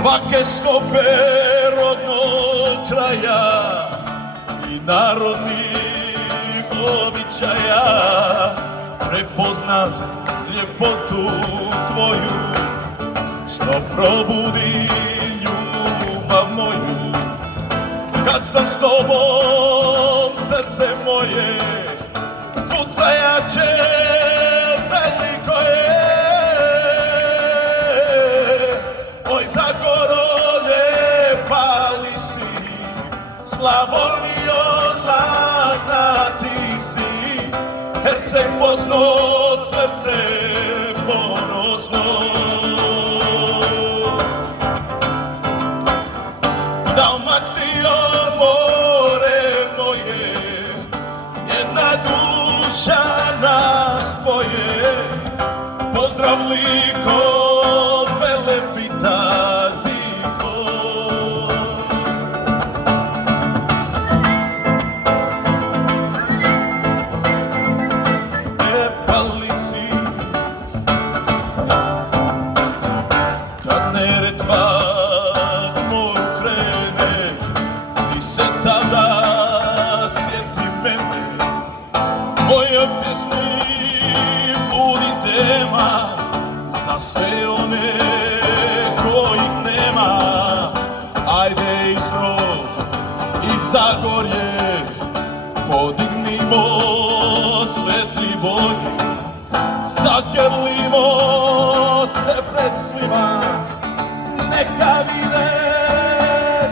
svake stope rodnog kraja i narodnih običaja prepoznam ljepotu tvoju što probudi ljubav moju. Kad sam s tobom srce moje kuca jače, veliko je. Oj Zagoro lijepa li si, Slavonijo zlatna ti si, Herceg Bosno srce ponosno. Dalmacijo more moje, jedna duša nas tvoje, pozdrav liko Velebita tiho. Lijepa li si, kad Neretva k moru krene, ti se tada sjeti mene. Moje pjesmi budi tema za sve one kojih nema. Ajde Istro i Zagorje, podignimo sve tri boje, zagrlimo se pred svima, neka vide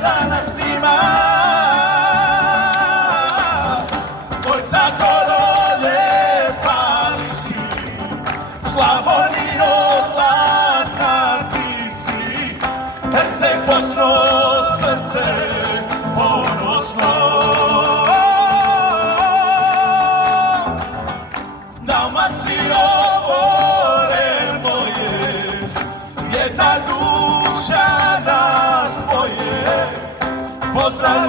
da nas ima. Oj Zagoro lijepa li si, Slavonijo zlatna ti si, Herceg Bosno srce ponosno. Dalmacijo more moje, jedna duša nas tvoje, pozdrav